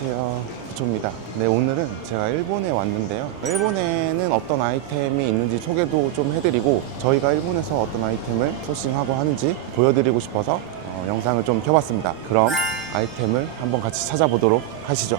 안녕하세요. 부초입니다. 네, 오늘은 제가 일본에 왔는데요. 일본에는 어떤 아이템이 있는지 소개도 좀 해드리고 저희가 일본에서 어떤 아이템을 소싱하고 하는지 보여드리고 싶어서 어, 영상을 좀 켜봤습니다. 그럼 아이템을 한번 같이 찾아보도록 하시죠.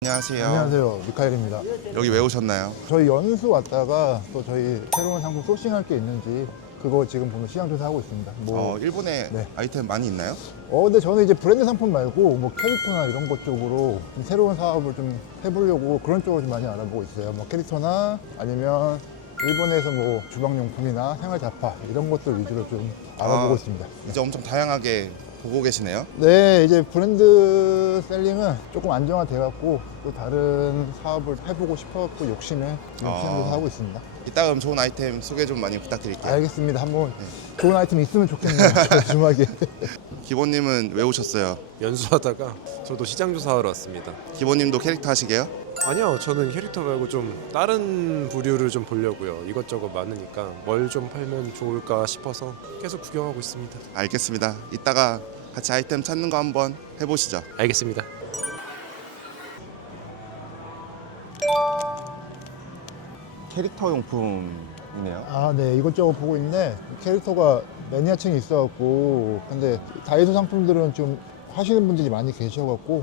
안녕하세요. 안녕하세요. 미카엘입니다. 여기 왜 오셨나요? 저희 연수 왔다가 또 저희 새로운 상품 소싱할 게 있는지 그거 지금 보면 시장 조사하고 있습니다. 뭐, 어, 일본에 네. 아이템 많이 있나요? 어, 근데 저는 이제 브랜드 상품 말고 뭐 캐릭터나 이런 것 쪽으로 좀 새로운 사업을 좀 해보려고 그런 쪽으로 좀 많이 알아보고 있어요. 뭐 캐릭터나 아니면 일본에서 뭐 주방용품이나 생활 잡화 이런 것들 위주로 좀 알아보고 아. 있습니다. 이제 엄청 다양하게 보고 계시네요. 네, 이제 브랜드 셀링은 조금 안정화돼 갖고 또 다른 사업을 해보고 싶어갖고 욕심에 지금 아. 시장 조사하고 있습니다. 이따 그럼 좋은 아이템 소개 좀 많이 부탁드릴게요. 알겠습니다. 한번 좋은 아이템 있으면 좋겠네요. 주막에. 기본님은 왜 오셨어요? 연수하다가 저도 시장 조사하러 왔습니다. 기본님도 캐릭터 하시게요? 아니요, 저는 캐릭터 말고 좀 다른 부류를 좀 보려고요. 이것저것 많으니까 뭘 좀 팔면 좋을까 싶어서 계속 구경하고 있습니다. 알겠습니다. 이따가 같이 아이템 찾는 거 한번 해보시죠. 알겠습니다. 캐릭터 용품이네요. 아, 네. 이것저것 보고 있는데 캐릭터가 매니아층이 있어갖고 근데 다이소 상품들은 좀 하시는 분들이 많이 계셔갖고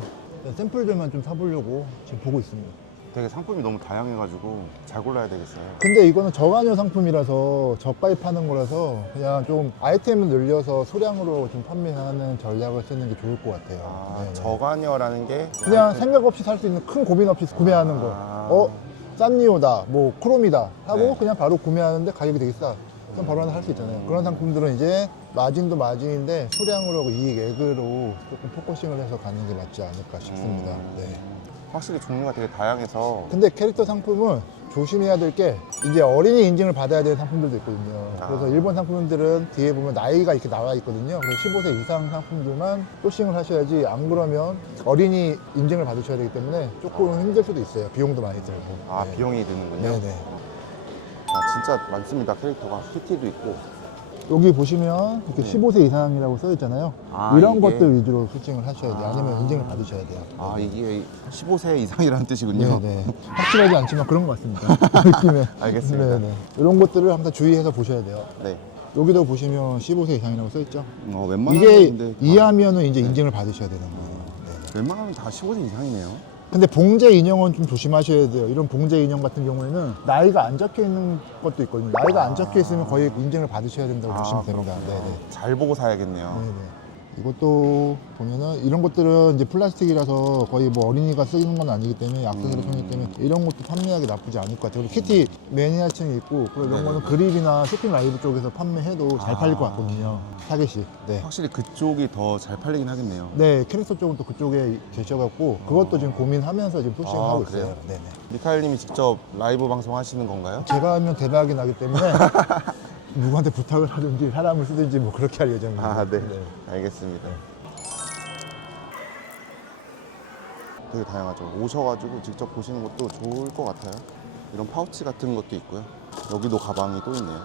샘플들만 좀 사보려고 지금 보고 있습니다. 되게 상품이 너무 다양해가지고 잘 골라야 되겠어요. 근데 이거는 저가형 상품이라서 저가에 파는 거라서 그냥 좀 아이템을 늘려서 소량으로 좀 판매하는 전략을 쓰는 게 좋을 것 같아요. 아, 네네. 저관여라는 게 그냥 생각 없이 살 수 있는 큰 고민 없이 구매하는 거. 아. 어, 싼니오다, 뭐 크롬이다 하고 네. 그냥 바로 구매하는데 가격이 되게 싸. 그럼 바로 하나 살수 있잖아요. 그런 상품들은 이제 마진도 마진인데 수량으로 하고 이익액으로 조금 포커싱을 해서 가는 게 맞지 않을까 싶습니다. 음. 네. 확실히 종류가 되게 다양해서 근데 캐릭터 상품은 조심해야 될 게 이제 어린이 인증을 받아야 되는 상품들도 있거든요. 아. 그래서 일본 상품들은 뒤에 보면 나이가 이렇게 나와 있거든요. 그래서 15세 이상 상품들만 소싱을 하셔야지 안 그러면 어린이 인증을 받으셔야 되기 때문에 조금 힘들 수도 있어요. 비용도 많이 들고. 아 네. 비용이 드는군요. 네네. 아 진짜 많습니다 캐릭터가 키티도 있고 여기 보시면 이렇게 네. 15세 이상이라고 써 있잖아요. 아, 이런 이게? 것들 위주로 소싱을 하셔야 돼요. 아니면 아. 인증을 받으셔야 돼요. 아 이게 15세 이상이라는 뜻이군요. 네네. 확실하지 않지만 그런 것 같습니다. 느낌에. 알겠습니다. 네네. 이런 것들을 항상 주의해서 보셔야 돼요. 네. 여기도 보시면 15세 이상이라고 써 있죠. 어, 웬만하면 이게 근데 다- 이하면은 이제 인증을 받으셔야 되는 거예요. 네. 웬만하면 다 15세 이상이네요. 근데 봉제 인형은 좀 조심하셔야 돼요. 이런 봉제 인형 같은 경우에는 나이가 안 적혀 있는 것도 있거든요. 나이가 안 적혀 있으면 거의 인증을 받으셔야 된다고 보시면 됩니다. 아. 네네. 잘 보고 사야겠네요. 네네. 이것도 보면은 이런 것들은 이제 플라스틱이라서 거의 뭐 어린이가 쓰는 건 아니기 때문에 악세사리 음. 손이기 때문에 이런 것도 판매하기 나쁘지 않을 것 같아요. 그리고 키티 매니아층이 있고 그리고 이런. 거는 그립이나 쇼핑 라이브 쪽에서 판매해도 잘 팔릴 것 아. 같거든요. 타겟이. 네. 확실히 그쪽이 더 잘 팔리긴 하겠네요. 네, 캐릭터 쪽은 또 그쪽에 계셔갖고 그것도 지금 고민하면서 지금 소싱하고 아, 그래요? 있어요. 네네. 미카엘님이 직접 라이브 방송 하시는 건가요? 제가 하면 대박이 나기 때문에 누구한테 부탁을 하든지 사람을 쓰든지 뭐 그렇게 할 예정입니다. 아, 네. 알겠습니다. 되게 다양하죠. 오셔가지고 직접 보시는 것도 좋을 것 같아요. 이런 파우치 같은 것도 있고요. 여기도 가방이 또 있네요.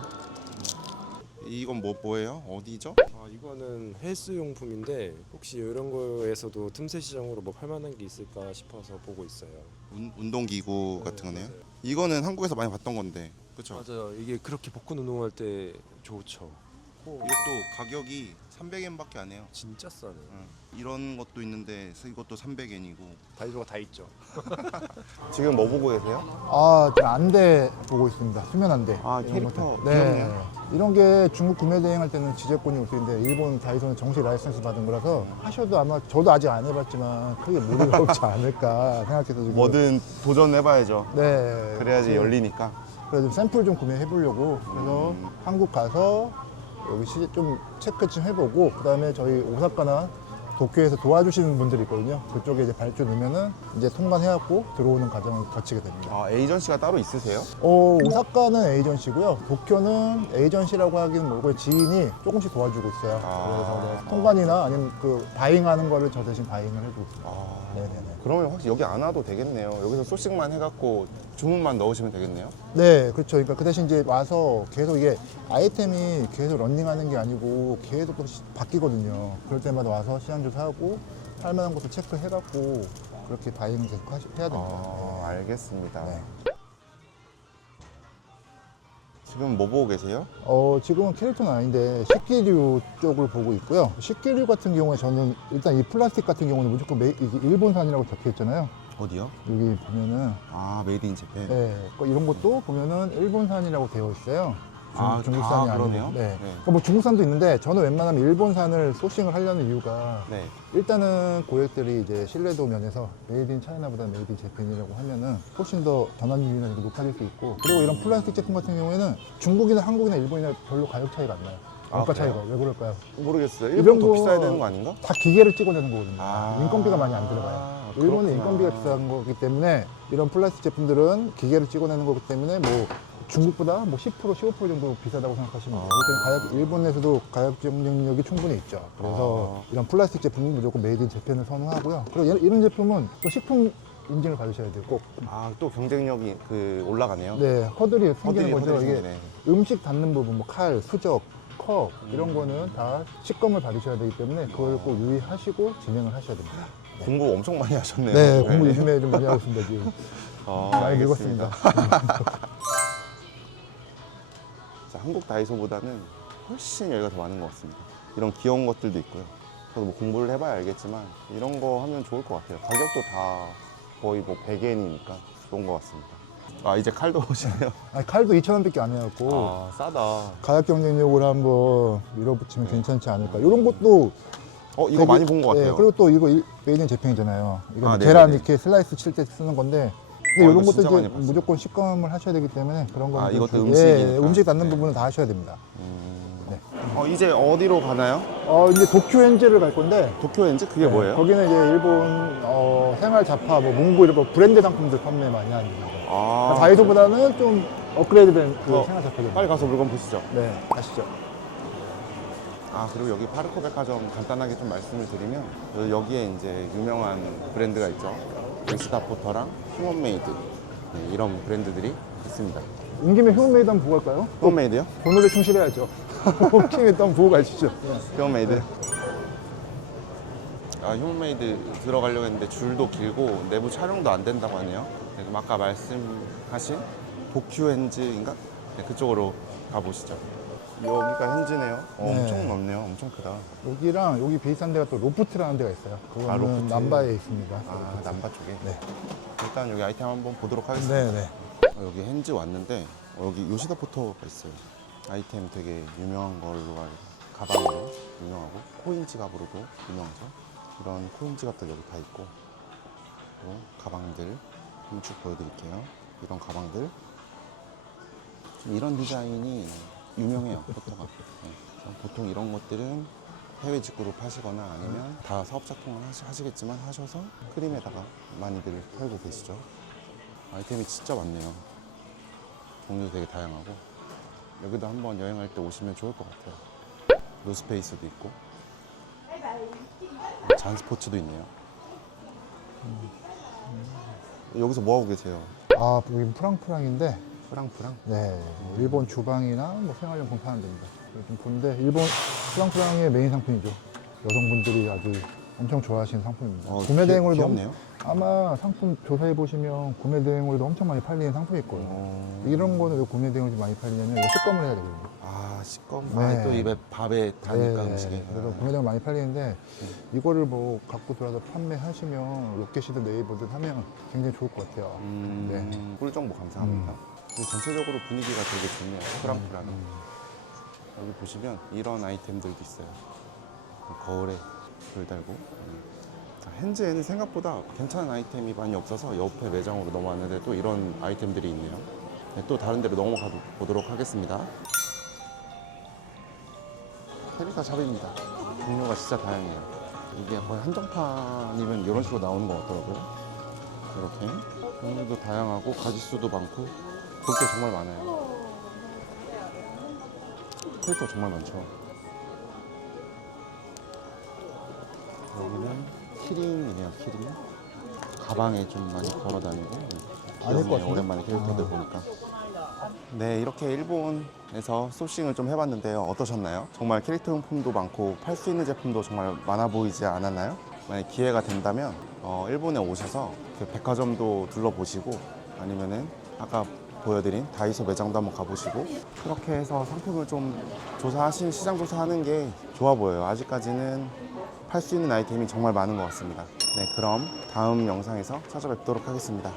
이건 뭐 뭐예요? 어디죠? 아, 이거는 헬스 용품인데 혹시 이런 거에서도 틈새 시장으로 뭐 팔만한 게 있을까 싶어서 보고 있어요. 운, 운동기구 네, 같은 거네요. 맞아요. 이거는 한국에서 많이 봤던 건데, 그렇죠? 맞아요. 이게 그렇게 복근 운동할 때 좋죠. 이것도 가격이 300엔밖에 안 해요. 진짜 싸네. 응. 이런 것도 있는데 이것도 300엔이고. 다이소가 다 있죠. 지금 뭐 보고 계세요? 아, 지금 안대 보고 있습니다. 수면 안대. 아, 캐릭터 것들. 네. 이런 게 중국 구매 대행할 때는 지재권이 없는데 일본 다이소는 정식 라이선스 받은 거라서 하셔도 아마 저도 아직 안 해봤지만 크게 무리가 없지 않을까 생각해서 지금 뭐든 도전해봐야죠. 네. 그래야지 네. 열리니까. 그래서 샘플 좀 구매해 보려고 그래서 음. 한국 가서 여기 시, 좀 체크 좀 해보고 그 다음에 저희 오사카나 도쿄에서 도와주시는 분들이 있거든요. 그쪽에 이제 발주 넣으면은 이제 통관해갖고 들어오는 과정을 거치게 됩니다. 아 에이전시가 따로 있으세요? 어, 오사카는 에이전시고요. 도쿄는 에이전시라고 하기는 뭐고 지인이 조금씩 도와주고 있어요. 아. 그래서 뭐 통관이나 아니면 그 바잉하는 거를 저 대신 바잉을 해주고 있습니다. 아 네네네. 그러면 확실히 여기 안 와도 되겠네요. 여기서 소싱만 해갖고 주문만 넣으시면 되겠네요. 네, 그렇죠. 그러니까 그 대신 이제 와서 계속 이게 아이템이 계속 런닝하는 게 아니고 계속 또 시- 바뀌거든요. 그럴 때마다 와서 시장 조사하고 할 만한 것도 체크해갖고 그렇게 바잉 계속 하시, 해야 됩니다. 아, 알겠습니다. 네. 지금 뭐 보고 계세요? 어, 지금은 캐릭터는 아닌데 식기류 쪽을 보고 있고요. 식기류 같은 경우에 저는 일단 이 플라스틱 같은 경우는 무조건 메, 이게 일본산이라고 적혀 있잖아요. 어디요? 여기 보면은 아, 메이드 인 재팬. 네, 그 이런 것도 보면은 일본산이라고 되어 있어요. 중, 아, 중국산이 아. 그러네요. 네. 네. 그러니까 뭐 중국산도 있는데 저는 웬만하면 일본산을 소싱을 하려는 이유가 네. 일단은 고객들이 이제 신뢰도 면에서 메이드 인 차이나보다 메이드 인 재팬이라고 하면은 훨씬 더 전환율이나 높아질 수 있고 그리고 이런 플라스틱 제품 같은 경우에는 중국이나 한국이나 일본이나 별로 가격 차이가 안 나요. 아, 그래요? 차이가 왜 그럴까요? 모르겠어요. 이런 일본 더 거- 비싸야 되는 거 아닌가? 다 기계를 찍어내는 거거든요. 아, 인건비가 많이 안 들어가요. 일본은 그렇구나. 인건비가 비싼 거기 때문에 이런 플라스틱 제품들은 기계를 찍어내는 거기 때문에 뭐 중국보다 뭐 10% 15% 정도 비싸다고 생각하시면 돼요. 때문에 가격, 일본에서도 가격 경쟁력이 충분히 있죠. 그래서 아. 이런 플라스틱 제품은 무조건 메이드 인 재팬을 선호하고요. 그리고 이런- 제품은 또 식품 인증을 받으셔야 돼요. 꼭. 아, 또 경쟁력이 그 올라가네요. 네, 허들이 생기는 거죠. 이게 생기네. 음식 닿는 부분, 뭐 칼, 수저, 컵 이런 음. 거는 다 식검을 받으셔야 되기 때문에 그걸 꼭 유의하시고 진행을 하셔야 됩니다. 공부 엄청 많이 하셨네요. 네, 공부 요즘에 좀 많이 하고 있습니다, 지금. 아, 많이 알겠습니다. 한국 다이소보다는 훨씬 여기가 더 많은 것 같습니다. 이런 귀여운 것들도 있고요. 저도 뭐 공부를 해봐야 알겠지만 이런 거 하면 좋을 것 같아요. 가격도 다 거의 뭐 100엔이니까 좋은 것 같습니다. 아 이제 칼도 오시네요. 아니, 칼도 2,000원밖에 안 해갖고 아 싸다. 가격 경쟁력을 한번 밀어붙이면 괜찮지 않을까. 이런 것도 어 이거 되게- 많이 본것 네, 같아요. 그리고 또 이거 일- 메이드 재팽이잖아요. 이거 아, 계란 네네네. 이렇게 슬라이스 칠 때 쓰는 건데 근데 어, 이런 것도 이제. 무조건 식감을 하셔야 되기 때문에 그런 거는 아, 좀 이것도 주- 음식이니까. 예, 음식 닿는 네. 부분은 다 하셔야 됩니다. 음. 네. 어 이제 어디로 가나요? 어 이제 도쿄 현지를 갈 건데 도쿄 엔지 그게 뭐예요? 네, 거기는 이제 일본 어, 생활 잡화, 뭐 문구 이런 거 브랜드 상품들 판매 많이 하는 데죠. 아 다이소보다는 좀 업그레이드된 그 어, 생활 잡화들. 빨리 가서 물건 보시죠. 네, 가시죠. 아 그리고 여기 파르코 백화점 간단하게 좀 말씀을 드리면 여- 여기에 이제 유명한 브랜드가 있죠 엑스타 포터랑 휴먼메이드 네, 이런 브랜드들이 있습니다 온 김에 휴먼메이드 한번 보고 갈까요? 휴먼메이드요? 본업에 충실해야죠. 또 한번 보고 가시죠. 휴먼메이드 아 휴먼메이드 들어가려고 했는데 줄도 길고 내부 촬영도 안 된다고 하네요 네, 그럼 아까 말씀하신 도쿄 hen즈인가? 네, 그쪽으로 가보시죠 여기가 hen즈네요 어, 네. 엄청 넓네요 엄청 크다 여기랑 여기 비슷한 데가 또 로프트라는 데가 있어요. 그거는 아, 로프트. 남바에 있습니다. 아 남바 쪽에 네. 일단 여기 아이템 한번 보도록 하겠습니다 네, 네. 어, 여기 hen즈 왔는데 어, 여기 요시다 포터가 있어요. 아이템 되게 유명한 걸로 알고 가방으로 유명하고 코인 지갑으로도 유명하죠. 이런 코인 지갑들 여기 다 있고 또 가방들 좀쭉 보여드릴게요. 이런 가방들 좀 이런 디자인이 유명해요 포터가. 네. 보통 이런 것들은 해외 직구로 파시거나 아니면 다 사업자 통을 하시- 하시 겠지만 하셔서 크림에다가 많이들 팔고 계시죠. 아이템이 진짜 많네요. 종류도 되게 다양하고 여기도 한번 여행할 때 오시면 좋을 것 같아요. 노스페이스도 있고 잔스포츠도 있네요. 음. 여기서 뭐 하고 계세요? 아, 여기 프랑프랑인데, 프랑프랑? 네. 뭐 일본 주방이나 뭐 생활용품 파는 데입니다. 여기 좀 보는데, 일본 프랑프랑의 메인 상품이죠. 여성분들이 아주 엄청 좋아하시는 상품입니다. 어, 구매 귀- 대행으로도 귀엽네요. 아마 상품 조사해 보시면 구매 대행으로도 엄청 많이 팔리는 상품이 있거든요. 어. 이런 거는 왜 구매 대행으로 좀 많이 팔리냐면 이거 식검을 해야 되거든요. 아 식검. 네. 아, 또 입에 밥에 다니까 네, 음식에. 그래서 아. 구매 대행 많이 팔리는데 이거를 뭐 갖고 들어와서 판매하시면 로켓이든 네이버든 하면 굉장히 좋을 것 같아요. 음, 네. 꿀 정보 감사합니다. 전체적으로 분위기가 되게 좋네요. 프랑프랑은. 여기 보시면 이런 아이템들도 있어요. 거울에 불 달고. 음. 자, hen즈에는 생각보다 괜찮은 아이템이 많이 없어서 옆에 매장으로 넘어왔는데 또 이런 아이템들이 있네요. 네, 또 다른 데로 넘어가 보도록 하겠습니다. 캐릭터 샵입니다. 종류가 진짜 다양해요. 이게 거의 한정판이면 이런 식으로 나오는 것 같더라고요. 이렇게 종류도 다양하고 가지수도 많고 볼 게 정말 많아요. 캐릭터 정말 많죠. 여기는 키링이네요, 키링. 가방에 좀 많이 걸어 다니고 아닐 것 같은데? 오랜만에 캐릭터들 보니까 네 이렇게 일본에서 소싱을 좀 해봤는데요 어떠셨나요? 정말 캐릭터 용품도 많고 팔 수 있는 제품도 정말 많아 보이지 않았나요? 만약 기회가 된다면 어, 일본에 오셔서 그 백화점도 둘러보시고 아니면은 아까 보여드린 다이소 매장도 한번 가보시고 그렇게 해서 상품을 좀 조사하신 시장 조사하는 게 좋아 보여요. 아직까지는 팔 수 있는 아이템이 정말 많은 것 같습니다. 네 그럼 다음 영상에서 찾아뵙도록 하겠습니다